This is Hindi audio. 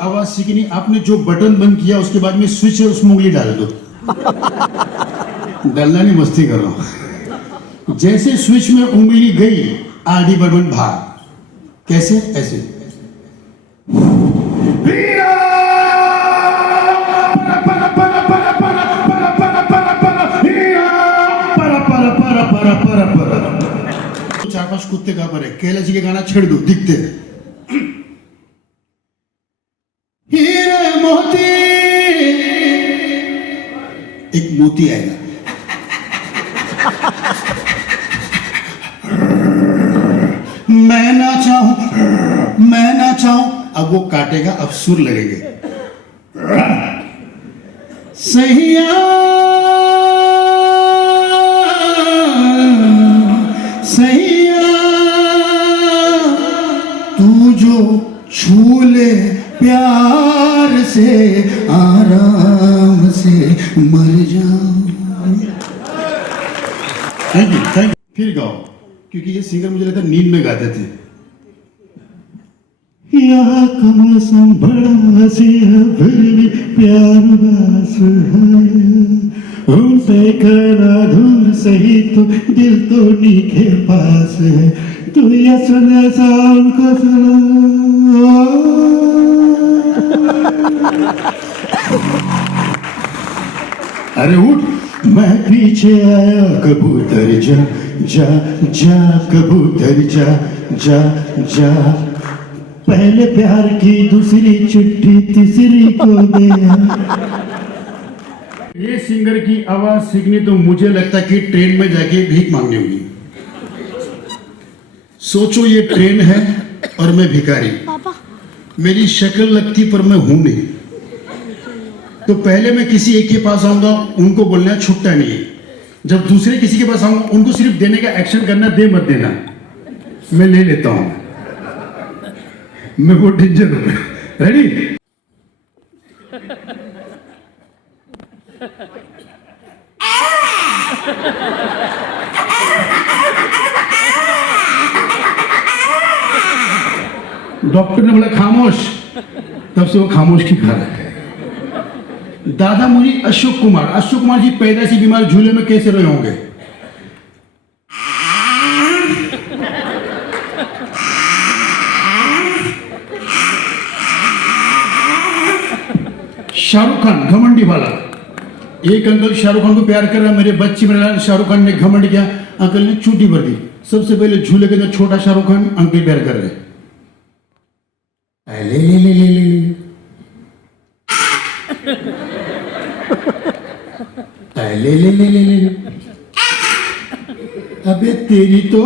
आवाज सीखनी, आपने जो बटन बंद किया उसके बाद में स्विच है उसमें उंगली डाल दो। डरना नहीं, मस्ती कर रहा हूं। जैसे स्विच में उंगली गई आरडी बर्मन भाग। कैसे? ऐसे। चार पांच कुत्ते कहां पर है, कैलाश जी के गाना छेड़ दो, दिखते हैं। हीरे मोती, एक मोती आएगा, मैं ना चाहूं, अब वो काटेगा, अब सुर लगेंगे। सैया सैया तू जो छू ले प्यार से, आराम से मर जाऊं। Thank you. फिर गाओ, क्योंकि ये सिंगर मुझे लगता है नींद में गाते थे। यहाँ का मौसम बड़ा हसी है, फिर भी प्यार बस है। उनसे करना दूर सही तो दिल तो नी के पास है। तू ये सुने सा उनको सुना। अरे उठ, मैं पीछे आया, कबूतर जा जा जा, कबूतर जा जा जा। पहले प्यार की दूसरी चिट्ठी तीसरी को दे। ये सिंगर की आवाज सीखनी तो मुझे लगता है कि ट्रेन में जाके भीख मांगनी होगी। सोचो ये ट्रेन है और मैं भिखारी, मेरी शक्ल लगती पर मैं हूं नहीं। तो पहले मैं किसी एक के पास आऊंगा, उनको बोलना छुट्टा नहीं है। जब दूसरे किसी के पास आऊंगा, उनको सिर्फ देने का एक्शन करना, दे मत देना। मैं ले लेता हूं, मैं वो डेंजर हूं। रेडी? डॉक्टर ने बोला खामोश, तब से वो खामोश की खा रहा है। दादा मुनि अशोक कुमार जी पैदाइशी बीमार, झूले में कैसे रहे होंगे? शाहरुख खान घमंडी वाला। एक अंकल शाहरुख खान को प्यार कर रहा, मेरे बच्चे में शाहरुख खान ने घमंड किया, अंकल ने चूटी भर दी। सबसे पहले झूले के अंदर छोटा शाहरुख खान, अंकल प्यार कर रहे। ले ले ले ले ले ले ले ले ले ले। अबे तेरी तो